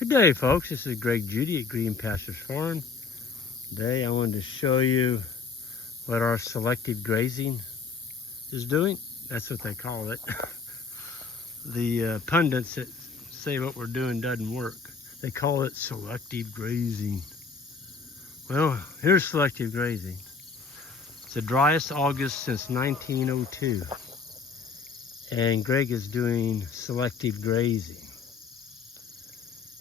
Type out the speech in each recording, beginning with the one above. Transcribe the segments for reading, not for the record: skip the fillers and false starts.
Good day, folks. This is Greg Judy at Green Pastures Farm. Today I wanted to show you what our selective grazing is doing. That's what they call it. The pundits that say what we're doing doesn't work, they call it selective grazing. Well, here's selective grazing. It's the driest August since 1902. And Greg is doing selective grazing.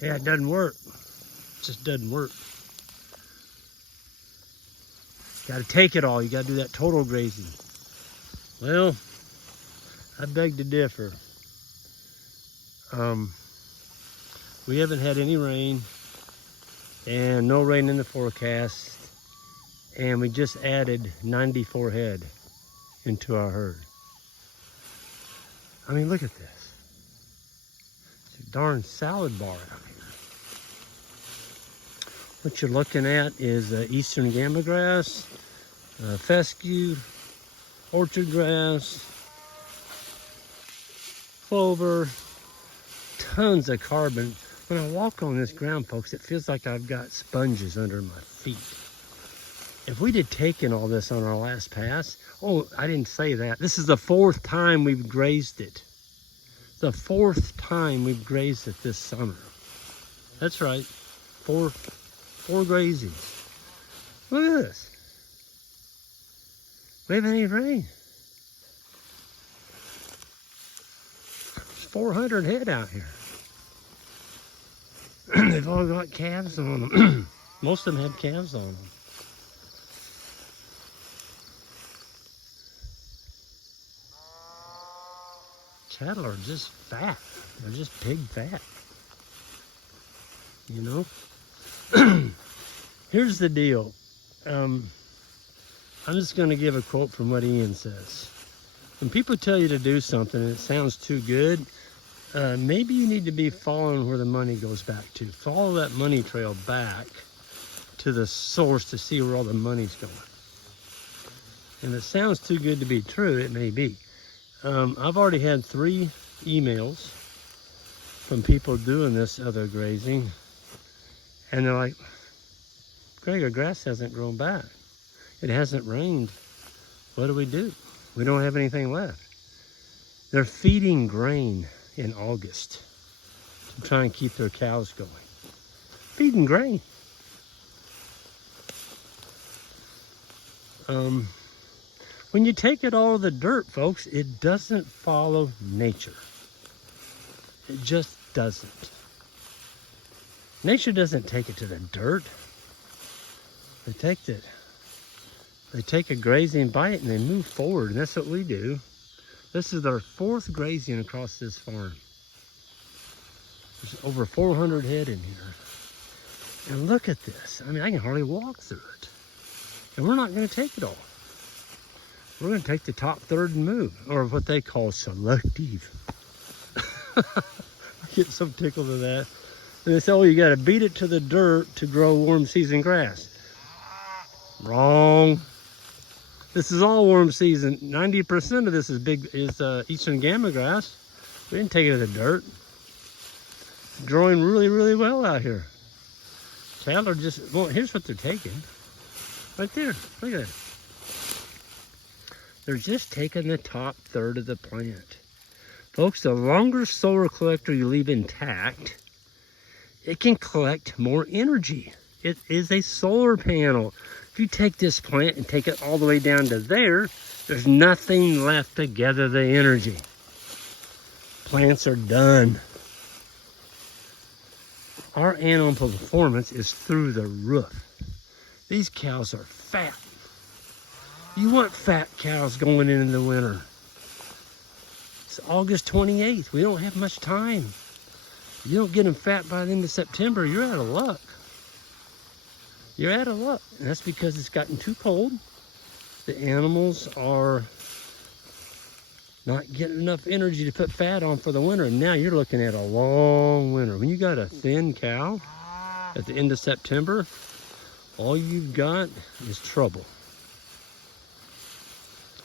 Yeah, it doesn't work. It just doesn't work. Got to take it all. You got to do that total grazing. Well, I beg to differ. We haven't had any rain, and no rain in the forecast, and we just added 94 head into our herd. I mean, look at this. It's a darn salad bar out here. What you're looking at is eastern gamma grass, fescue, orchard grass, clover, tons of carbon. When I walk on this ground, folks, it feels like I've got sponges under my feet. If we'd have taken all this on our last pass, oh, I didn't say that. This is the 4th time we've grazed it. The 4th time we've grazed it this summer. That's right, four grazings. Look at this. We haven't had any rain. There's 400 head out here. They've all got calves on them. Most of them had calves on them. Cattle are just fat. They're just pig fat. You know? Here's the deal. I'm just going to give a quote from what Ian says. When people tell you to do something and it sounds too good, maybe you need to be following where the money goes back to. Follow that money trail back to the source to see where all the money's going. And if it sounds too good to be true, it may be. I've already had 3 emails from people doing this other grazing, and they're like, Greg, our grass hasn't grown back. It hasn't rained. What do? We don't have anything left. They're feeding grain in August to try and keep their cows going. Feeding grain. When you take it all to the dirt, folks, it doesn't follow nature. It just doesn't. Nature doesn't take it to the dirt. They take a grazing bite and they move forward, and that's what we do. This is our 4th grazing across this farm. There's over 400 head in here. And look at this. I mean, I can hardly walk through it. And we're not going to take it all. We're going to take the top third and move, or what they call selective. I get so tickled to that. And they say, oh, you got to beat it to the dirt to grow warm season grass. Wrong. This is all warm season. 90% of this is eastern gamma grass. We didn't take it to the dirt. It's growing really, really well out here. Cattle are just, well, here's what they're taking. Right there. Look at it. They're just taking the top third of the plant. Folks, the longer solar collector you leave intact, it can collect more energy. It is a solar panel. If you take this plant and take it all the way down to there, there's nothing left to gather the energy. Plants are done. Our animal performance is through the roof. These cows are fat. You want fat cows going into the winter. It's August 28th. We don't have much time. You don't get them fat by the end of September, you're out of luck. You're out of luck. And that's because it's gotten too cold. The animals are not getting enough energy to put fat on for the winter. And now you're looking at a long winter. When you got a thin cow at the end of September, all you've got is trouble.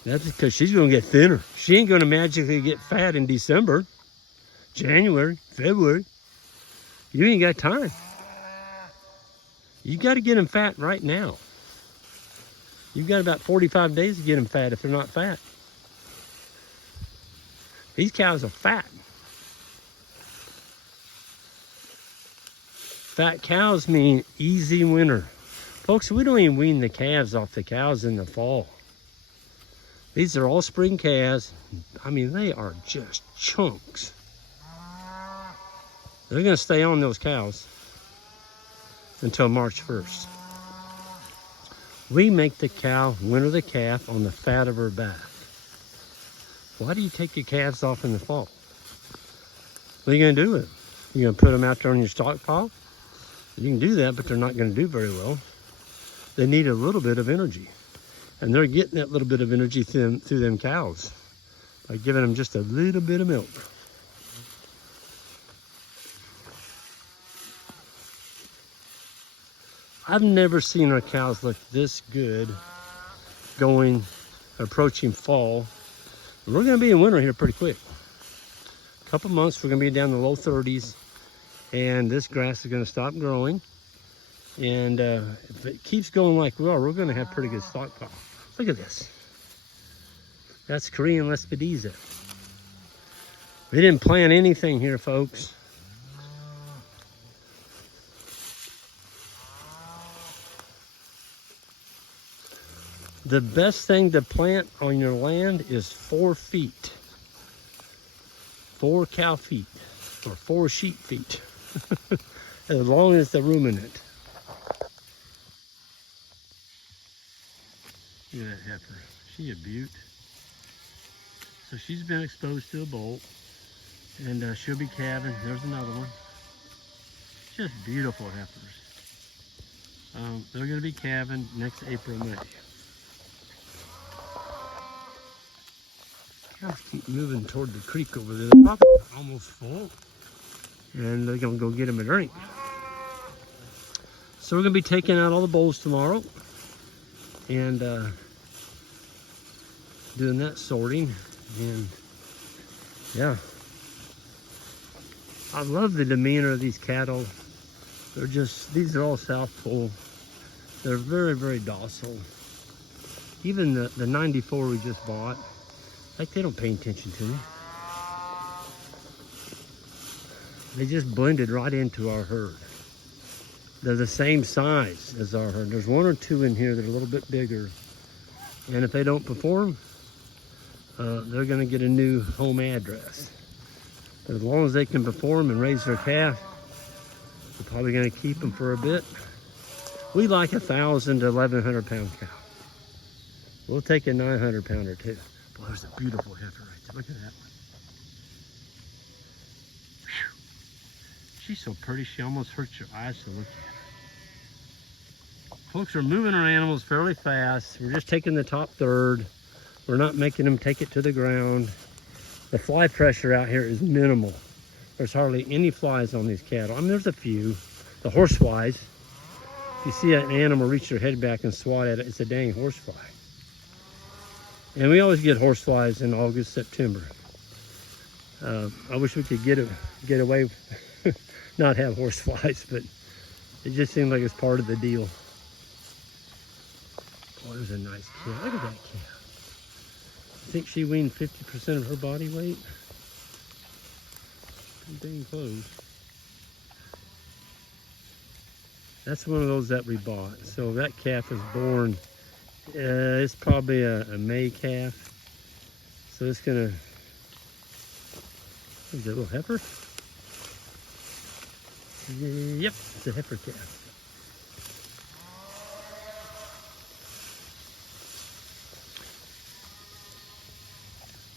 That's because she's going to get thinner. She ain't going to magically get fat in December, January, February. You ain't got time. You got to get them fat right now. You've got about 45 days to get them fat if they're not fat. These cows are fat. Fat cows mean easy winter. Folks, we don't even wean the calves off the cows in the fall. These are all spring calves. I mean, they are just chunks. They're gonna stay on those cows until March 1st. We make the cow winter the calf on the fat of her back. Why do you take your calves off in the fall? What are you gonna do with them? You gonna put them out there on your stockpile? You can do that, but they're not gonna do very well. They need a little bit of energy. And they're getting that little bit of energy through them cows by giving them just a little bit of milk. I've never seen our cows look this good approaching fall. We're gonna be in winter here pretty quick. A couple months, we're gonna be down in the low 30s, and this grass is gonna stop growing. And if it keeps going like we are, we're gonna have pretty good stockpile. Look at this. That's Korean Lespedeza. We didn't plant anything here, folks. The best thing to plant on your land is 4 feet. 4 cow feet, or 4 sheep feet, as long as the room in it. Look at that heifer. She a beaut. So she's been exposed to a bolt, and she'll be calving. There's another one. Just beautiful heifers. They're going to be calving next April, May. Cows keep moving toward the creek over there. They're probably almost full, and they're going to go get them a drink. So we're going to be taking out all the bowls tomorrow, and doing that sorting. And yeah, I love the demeanor of these cattle. They're just, these are all South Pole. They're very, very docile. Even the 94 we just bought, like, they don't pay attention to me. They just blended right into our herd. They're the same size as our herd. There's 1 or 2 in here that are a little bit bigger. And if they don't perform, they're gonna get a new home address. But as long as they can perform and raise their calf, we're probably gonna keep them for a bit. We like 1,000 to 1,100 pound cow. We'll take a 900 pounder too. Boy, there's a beautiful heifer right there. Look at that one. Whew. She's so pretty, she almost hurts your eyes to look at her. Folks, we're moving our animals fairly fast. We're just taking the top third. We're not making them take it to the ground. The fly pressure out here is minimal. There's hardly any flies on these cattle. I mean, there's a few. The horse flies. If you see an animal reach their head back and swat at it, it's a dang horse fly. And we always get horse flies in August, September. I wish we could get away, not have horse flies, but it just seems like it's part of the deal. Oh, there's a nice calf. Look at that calf. I think she weaned 50% of her body weight. Pretty dang close. That's one of those that we bought. So that calf was born, it's probably a May calf. So it's gonna, is it a little heifer? Yep, it's a heifer calf.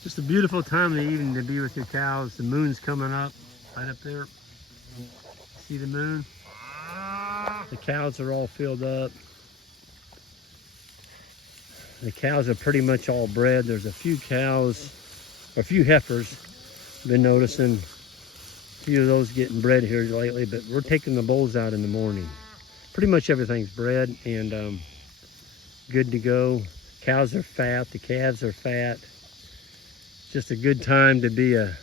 Just a beautiful time of the evening to be with your cows. The moon's coming up right up there. See the moon? The cows are all filled up. The cows are pretty much all bred. There's a few cows, or a few heifers. I've been noticing a few of those getting bred here lately, but we're taking the bulls out in the morning. Pretty much everything's bred and good to go. Cows are fat, the calves are fat. Just a good time to be a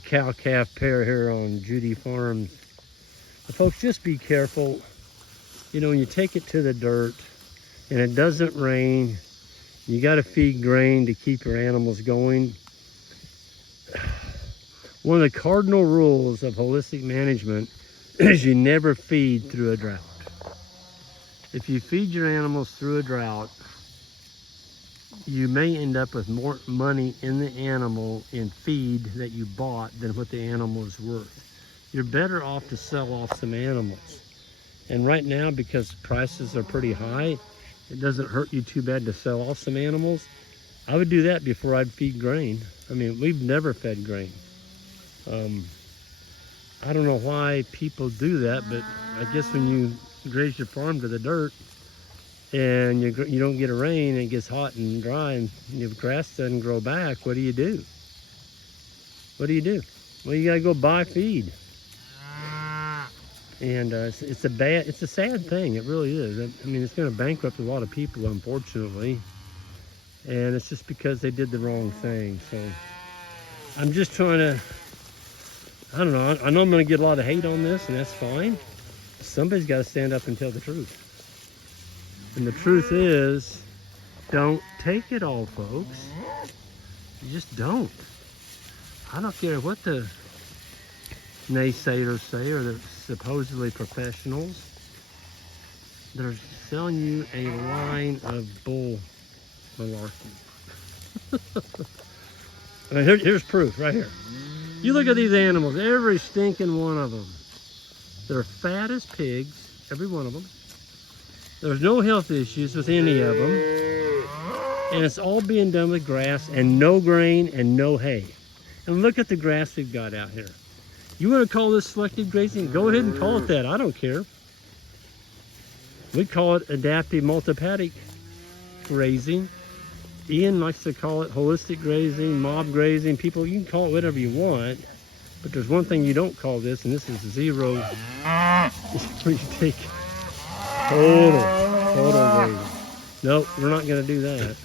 cow-calf pair here on Judy Farms But folks, just be careful. You know, when you take it to the dirt and it doesn't rain, you got to feed grain to keep your animals going. One of the cardinal rules of holistic management is you never feed through a drought. If you feed your animals through a drought, you may end up with more money in the animal in feed that you bought than what the animal is worth. You're better off to sell off some animals. And right now, because prices are pretty high, it doesn't hurt you too bad to sell off some animals. I would do that before I'd feed grain. I mean, we've never fed grain. I don't know why people do that, but I guess when you graze your farm to the dirt and you don't get a rain and it gets hot and dry and the grass doesn't grow back, what do you do? What do you do? Well, you gotta go buy feed. And it's a sad thing. It really is. I mean, it's going to bankrupt a lot of people, unfortunately. And it's just because they did the wrong thing. So I'm just trying to, I don't know. I know I'm going to get a lot of hate on this, and that's fine. Somebody's got to stand up and tell the truth. And the truth is, don't take it all, folks. You just don't. I don't care what the naysayers say, or the supposedly professionals. They're selling you a line of bull malarkey. I mean, here's proof right here. You look at these animals, every stinking one of them. They're fat as pigs, every one of them. There's no health issues with any of them. And it's all being done with grass and no grain and no hay. And look at the grass we've got out here. You want to call this selective grazing? Go ahead and call it that. I don't care. We call it adaptive multipaddock grazing. Ian likes to call it holistic grazing, mob grazing. People, you can call it whatever you want. But there's one thing you don't call this, and this is zero. Where you take total grazing. Nope, we're not going to do that.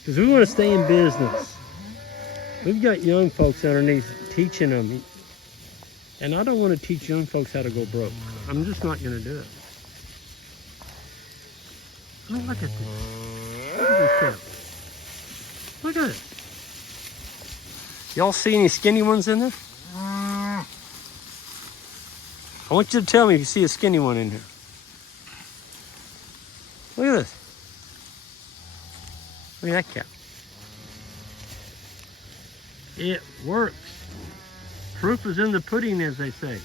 Because we want to stay in business. We've got young folks underneath teaching them, and I don't want to teach young folks how to go broke. I'm just not going to do it. Oh, look at this. Look at this stuff. Look at it. Y'all see any skinny ones in there? I want you to tell me if you see a skinny one in here. Look at this. Look at that cow. It works. Proof is in the pudding, as they say.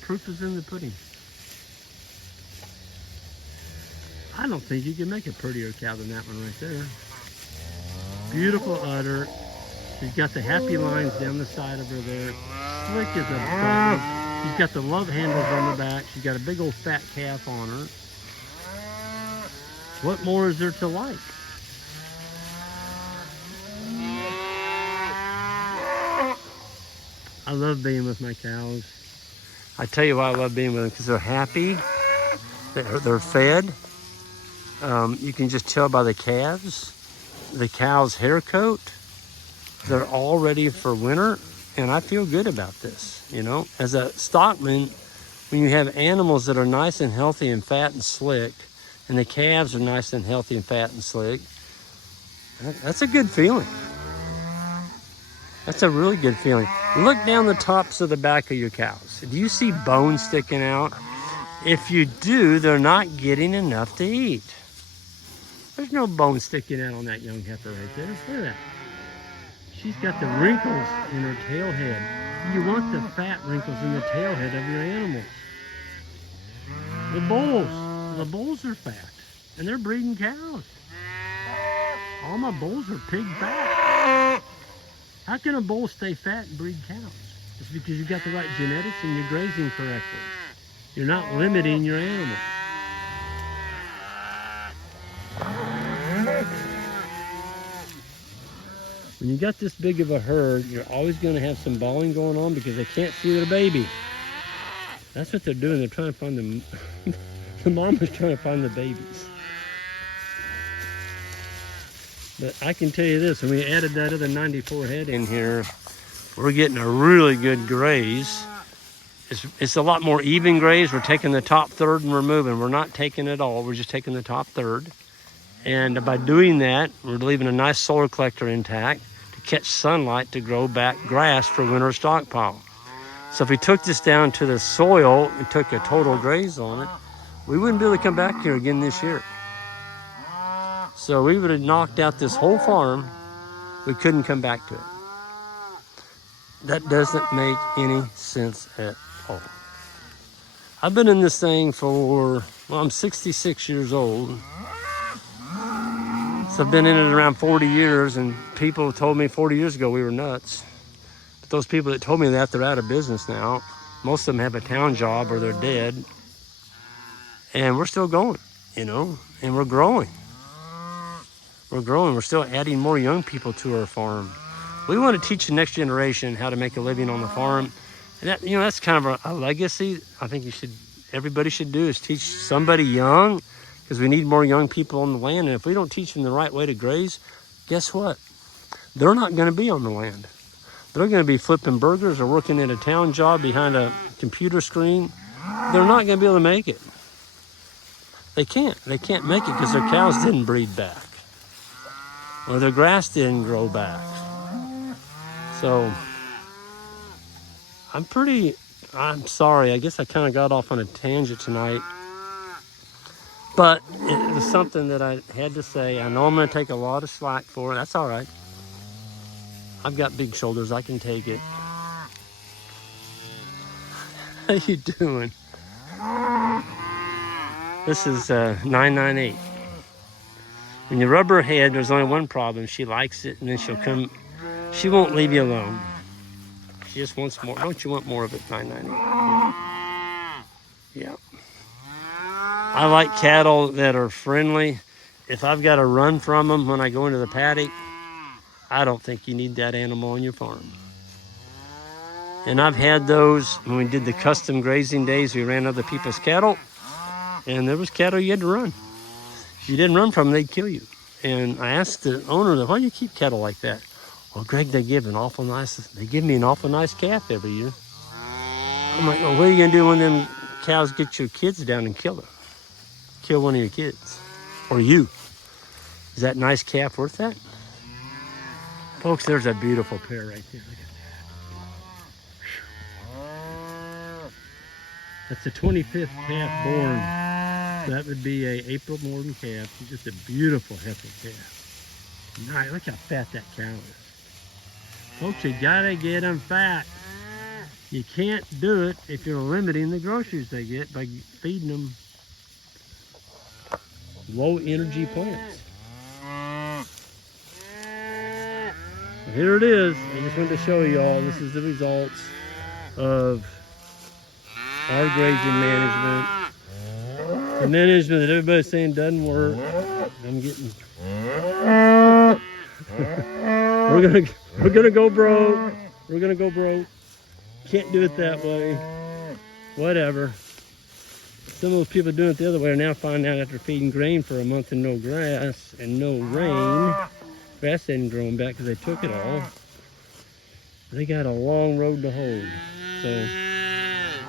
Proof is in the pudding. I don't think you can make a prettier cow than that one right there. Beautiful udder. She's got the happy lines down the side of her there. Slick as a button. She's got the love handles on the back. She's got a big old fat calf on her. What more is there to like? I love being with my cows. I tell you why I love being with them, because they're happy, they're fed. You can just tell by the calves, the cow's hair coat, they're all ready for winter, and I feel good about this, you know. As a stockman, when you have animals that are nice and healthy and fat and slick, and the calves are nice and healthy and fat and slick, that's a good feeling. That's a really good feeling. Look down the tops of the back of your cows. Do you see bones sticking out? If you do, they're not getting enough to eat. There's no bones sticking out on that young heifer right there. Look at that. She's got the wrinkles in her tail head. You want the fat wrinkles in the tail head of your animals. The bulls are fat, and they're breeding cows. All my bulls are pig fat. How can a bull stay fat and breed cows? It's because you've got the right genetics and you're grazing correctly. You're not limiting your animals. When you got this big of a herd, you're always going to have some bawling going on because they can't see their baby. That's what they're doing. They're trying to find them. The mom is trying to find the babies. But I can tell you this, when we added that other 94 head in here, we're getting a really good graze. it's a lot more even graze. We're taking the top third and we're moving. We're not taking it all. We're just taking the top third. And by doing that, we're leaving a nice solar collector intact to catch sunlight to grow back grass for winter stockpile. So if we took this down to the soil and took a total graze on it, we wouldn't be able to come back here again this year. So we would have knocked out this whole farm. We couldn't come back to it. That doesn't make any sense at all. I've been in this thing for, well, I'm 66 years old. So I've been in it around 40 years, and people told me 40 years ago we were nuts. But those people that told me that, they're out of business now. Most of them have a town job or they're dead. And we're still going, you know, and we're growing. We're growing. We're still adding more young people to our farm. We want to teach the next generation how to make a living on the farm. And that, you know, that's kind of a legacy I think everybody should do, is teach somebody young, because we need more young people on the land. And if we don't teach them the right way to graze, guess what? They're not going to be on the land. They're going to be flipping burgers or working at a town job behind a computer screen. They're not going to be able to make it. They can't. They can't make it because their cows didn't breed back, or their grass didn't grow back. So I'm sorry, I guess I kind of got off on a tangent tonight, but it was something that I had to say. I know I'm going to take a lot of slack for it. That's all right. I've got big shoulders. I can take it. How you doing? This is 998. When you rub her head, there's only one problem. She likes it, and then she'll come. She won't leave you alone. She just wants more. Don't you want more of it, 998? Yeah. I like cattle that are friendly. If I've got to run from them when I go into the paddock, I don't think you need that animal on your farm. And I've had those when we did the custom grazing days. We ran other people's cattle, and there was cattle you had to run. If you didn't run from them, they'd kill you. And I asked the owner, why do you keep cattle like that? Well, Greg, they give me an awful nice calf every year. I'm like, well, what are you gonna do when them cows get your kids down and kill them? Kill one of your kids, or you? Is that nice calf worth that? Folks, there's a beautiful pair right there. Look at that. That's the 25th calf born. So that would be a April morning calf. Just a beautiful heifer calf. Nice. Look how fat that cow is. Folks, you gotta get them fat. You can't do it if you're limiting the groceries they get by feeding them low energy plants. Here it is. I just wanted to show you all. This is the results of our grazing management. The management that everybody's saying doesn't work. I'm getting. We're gonna go broke. We're gonna go broke. Can't do it that way. Whatever. Some of those people doing it the other way are now finding out after feeding grain for a month and no grass and no rain. Grass hadn't grown back because they took it all. They got a long road to hold. So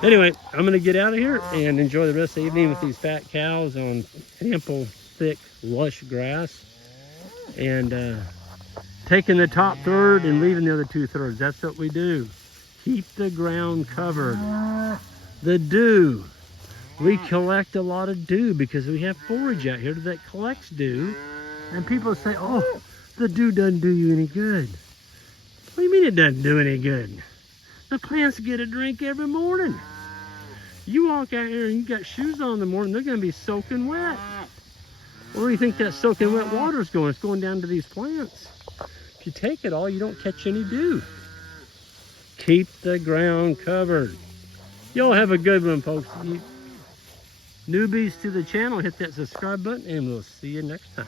anyway, I'm going to get out of here and enjoy the rest of the evening with these fat cows on ample, thick, lush grass. And taking the top third and leaving the other 2/3. That's what we do. Keep the ground covered. The dew. We collect a lot of dew because we have forage out here that collects dew. And people say, oh, the dew doesn't do you any good. What do you mean it doesn't do any good? The plants get a drink every morning. You walk out here and you got shoes on in the morning, they're going to be soaking wet. Where do you think that soaking wet water is going? It's going down to these plants. If you take it all, you don't catch any dew. Keep the ground covered. Y'all have a good one, folks. Newbies to the channel, hit that subscribe button, and we'll see you next time.